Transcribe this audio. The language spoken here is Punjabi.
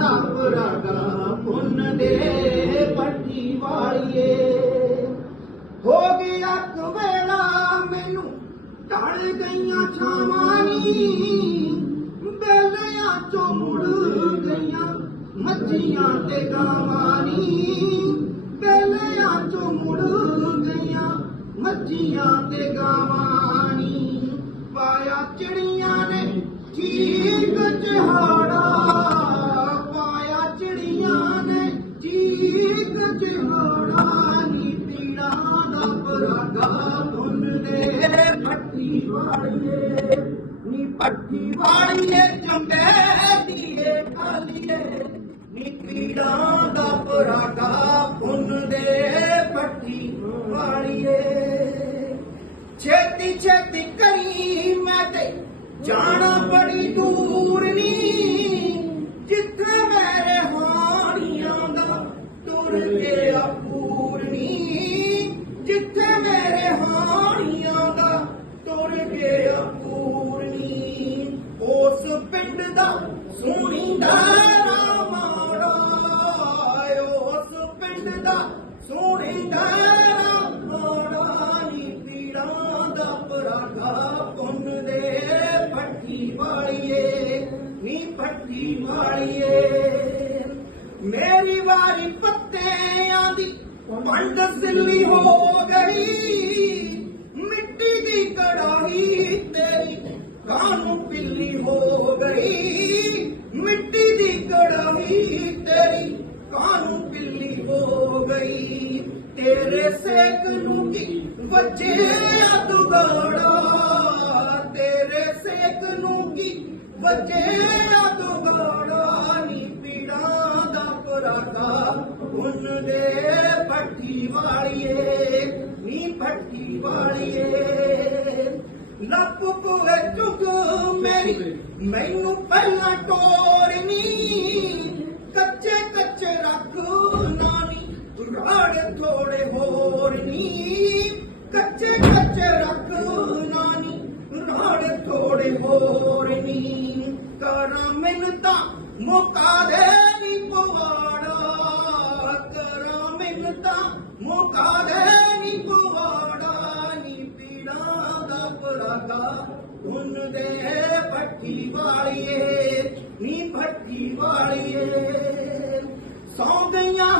ਦਾ ਪਰਾਗਾ ਪੁੰਨ ਦੇ ਪੱਟੀ ਵਾਲੀਏ ਹੋ ਗਿਆ ਕਵੇਲਾ ਮੈਨੂੰ ਢਲ ਗਈਆਂ ਛਾਵਾਂ ਨੀ। ਬੇਲਿਆਂ ਚੋਂ ਮੁੜ ਗਈਆਂ ਮੱਝੀਆਂ ਤੇ ਗਾਵਾਂ ਨੀ। ਬੇਲਿਆਂ ਚੋਂ ਮੁੜ ਗਈਆਂ ਮੱਝੀਆਂ ਤੇ ਗਾਵਾਂ ਨੀ। ਪਾਇਆ ਚਿੜੀਆਂ ਨੇ ਚੀਕ ਚਹਾੜਾ ਦੇ ਪੱਟੀ ਵਾਲੀਏ ਨੀ ਪੱਟੀ ਵਾਲੀਏ ਚੰਬੇ ਦੀਏ ਕਾਲੀਏ ਨੀ ਪੀੜਾਂ ਦਾ ਪਰਾਗਾ ਮੁੰਨ ਦੇ ਪੱਟੀ ਵਾਲੀਏ ਛੇਤੀ ਛੇਤੀ ਕਰੀ ਮੈਂ ਤੇ, ਜਾਣਾ ਬੜੀ ਦੂਰ ਨੀ। ਜਿੱਥੇ ਮੇਰੇ ਹਾਣੀਆਂ ਦਾ ਤੁਰ ਕੇ ਆਪੂਰਨੀ ਜਿੱਥੇ ਮੇਰੇ ਹਾਣੀਆਂ ਤੁਰ ਕੇ ਆਪੂਰਨੀ ਉਸ ਪਿੰਡ ਦਾ ਸੋਹਣੀ ਦਾ ਮਾੜਾ ਉਸ ਪਿੰਡ ਦਾ ਸੋਹਣੀ ਦਾ ਮਾੜਾ ਨੀ ਪੀੜਾਂ ਦਾ ਪਰਾਗਾ ਪੁੰਨ ਦੇ ਪੱਟੀ ਵਾਲੀਏ, ਨੀ ਪੱਟੀ ਵਾਲੀਏ। ਮੇਰੀ ਵਾਰੀ ਪੱਤਿਆਂ ਦੀ ਵੰਡ ਸਿੱਲੀ ਹੋ ਗਈ ਗਈ ਤੇਰੇ ਸੇਕ ਨੂੰ ਕੀ ਵੱਜਿਆ ਦੁਗਾੜਾ ਤੇਰੇ ਸੇਕ ਨੂੰ ਕੀ ਵੱਜਿਆ ਦੁਗਾੜਾ ਨੀ ਪੀੜਾਂ ਦਾ ਪਰਾਗਾ ਉਨ ਦੇ ਵਾਲੀਏ, ਨੀ ਪੱਟੀ ਵਾਲੀਏ। ਲੱਪ ਕੋਲੇ ਚੁੱਕ ਮੇਰੀ, ਮੈਨੂੰ ਪਹਿਲਾਂ ਟੋਰਨੀ ਰਾੜ ਹੋਰ ਨੀ। ਕੱਚੇ ਕੱਚੇ ਰੱਖ ਨਾਨੀ ਰਾੜ ਥੋੜੇ ਹੋਰ ਨੀ। ਕਰਾਂ ਮਿੰਨਤਾਂ, ਮੁਕਾ ਦੇ ਨੀ ਪਵਾੜਾ ਕਰਾਂ ਮਿੰਨਤਾਂ, ਮੁਕਾ ਦੇ ਨੀ ਪਵਾੜਾ ਨੀ ਪੀੜਾਂ ਦਾ ਪਰਾਗਾ ਉਨ ਦੇ ਪੱਟੀ ਵਾਲੀਏ, ਨੀ ਪੱਟੀ ਵਾਲੀਏ। ਸੌ ਗਈਆਂ